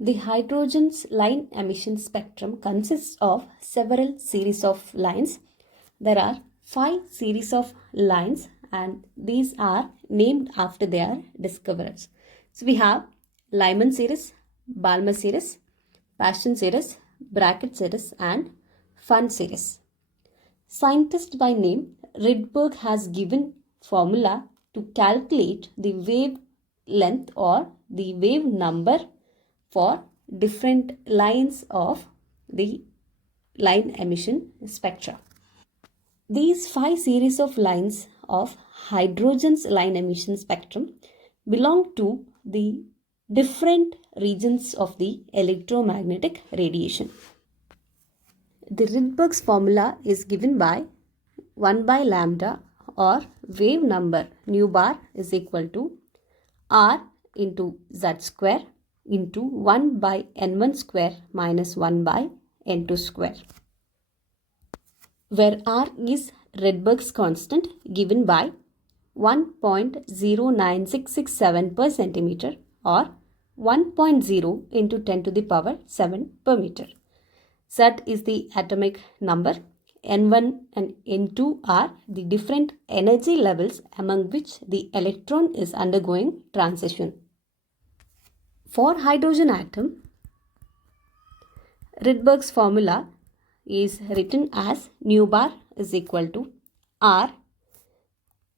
The hydrogen's line emission spectrum consists of several series of lines. There are 5 series of lines and these are named after their discoverers. So we have Lyman Series, Balmer Series, Paschen Series, Brackett Series and Pfund Series. Scientist by name Rydberg has given formula to calculate the wavelength or the wave number for different lines of the line emission spectra. These 5 series of lines of hydrogen's line emission spectrum belong to the different regions of the electromagnetic radiation. The Rydberg's formula is given by 1 by lambda or wave number nu bar is equal to R into Z square into 1 by N1 square minus 1 by N2 square, where R is Rydberg's constant given by 1.09667 per centimeter or 1.0 into 10 to the power 7 per meter. Z is the atomic number. N1 and N2 are the different energy levels among which the electron is undergoing transition. For hydrogen atom, Rydberg's formula is written as nu bar is equal to R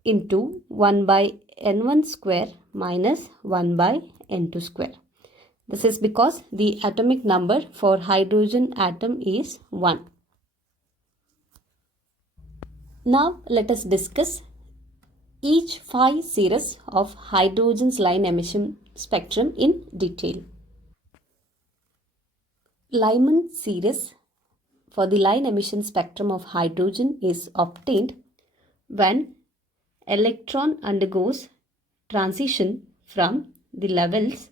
into 1 by N1 square minus 1 by N2 square. This is because the atomic number for hydrogen atom is 1. Now let us discuss each 5 series of hydrogen's line emission spectrum in detail. Lyman series for the line emission spectrum of hydrogen is obtained when electron undergoes transition from the levels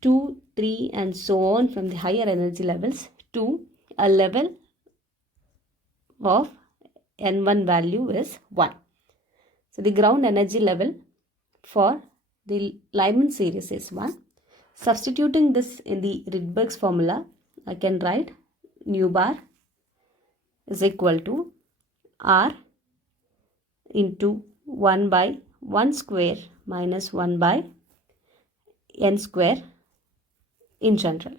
2, 3 and so on from the higher energy levels to a level of N1 value is 1. So the ground energy level for the Lyman series is 1. Substituting this in the Rydberg's formula, I can write nu bar is equal to R into 1 by 1 square minus 1 by N square in general.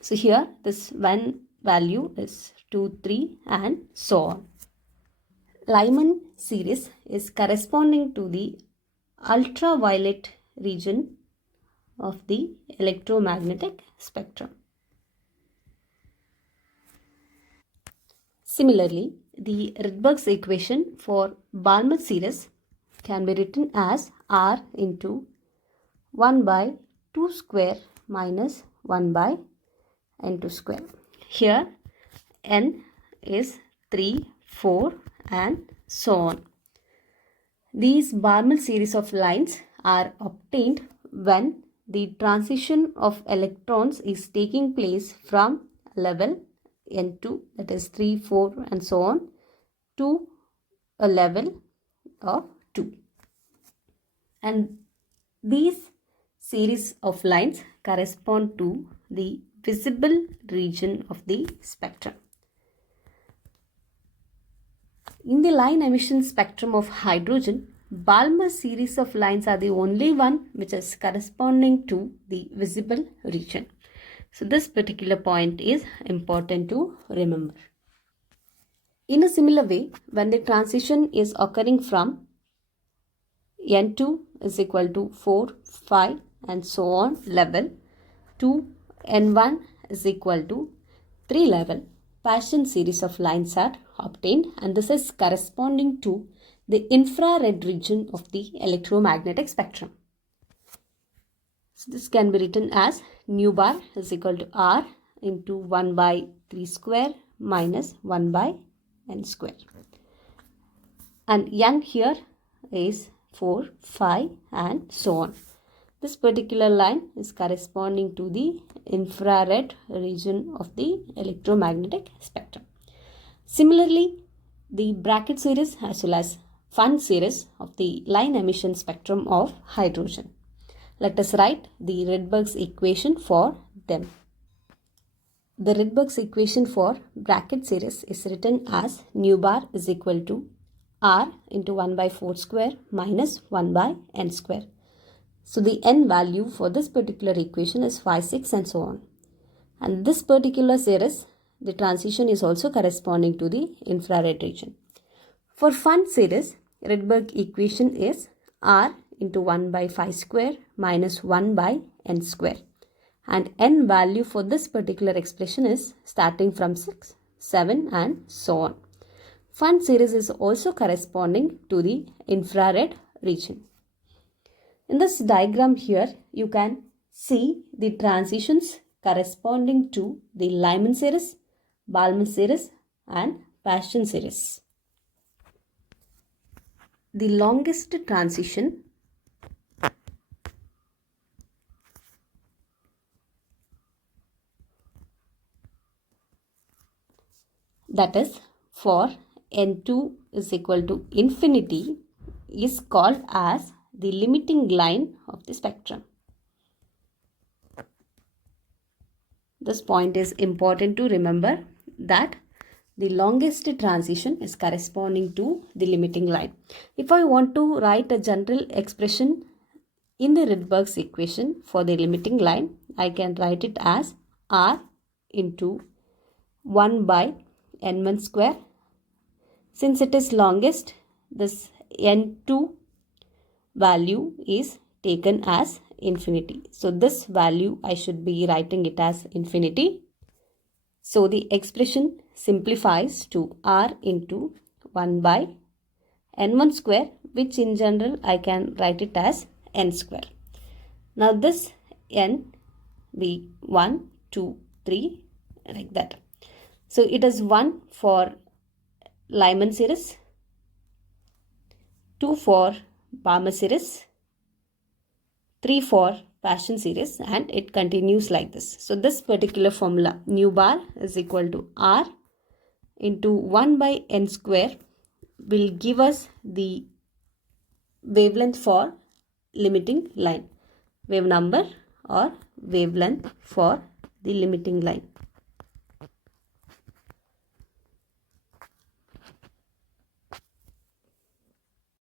So here this 1 value is 2, 3 and so on. Lyman series is corresponding to the ultraviolet region of the electromagnetic spectrum. Similarly, the Rydberg's equation for Balmer series can be written as R into 1 by 2 square minus 1 by N2 square. Here N is 3, 4 and so on. These Balmer series of lines are obtained when the transition of electrons is taking place from level N2, that is 3, 4 and so on, to a level of 2. And these series of lines correspond to the visible region of the spectrum. In the line emission spectrum of hydrogen, Balmer series of lines are the only one which is corresponding to the visible region. So this particular point is important to remember. In a similar way, when the transition is occurring from N2 is equal to 4, 5 and so on level to N1 is equal to 3 level, Paschen series of lines are obtained and this is corresponding to the infrared region of the electromagnetic spectrum. So this can be written as nu bar is equal to R into 1 by 3 square minus 1 by N square. And N here is 4, 5 and so on. This particular line is corresponding to the infrared region of the electromagnetic spectrum. Similarly, the Brackett series as well as Pfund series of the line emission spectrum of hydrogen. Let us write the Rydberg's equation for them. The Rydberg's equation for Brackett series is written as nu bar is equal to r into 1 by 4 square minus 1 by n square. So the n value for this particular equation is 5, 6 and so on. And this particular series, the transition is also corresponding to the infrared region. For Pfund series, Rydberg equation is r into 1 by 5 square minus 1 by n square. And n value for this particular expression is starting from 6, 7 and so on. Pfund series is also corresponding to the infrared region. In this diagram here, you can see the transitions corresponding to the Lyman series, Balmer series and Paschen series. The longest transition that is for n2 is equal to infinity is called as the limiting line of the spectrum. This point is important to remember, that the longest transition is corresponding to the limiting line. If I want to write a general expression in the Rydberg's equation for the limiting line, I can write it as r into 1 by n1 square. Since it is longest, this n2 value is taken as infinity. So this value I should be writing it as infinity. So the expression simplifies to r into 1 by n1 square, which in general I can write it as n square. Now this n be 1, 2, 3 like that. So it is 1 for Lyman series, 2 for Balmer series, 3 for Paschen series, and it continues like this. So this particular formula, nu bar is equal to r into 1 by n square, will give us the wavelength for limiting line, wave number or wavelength for the limiting line.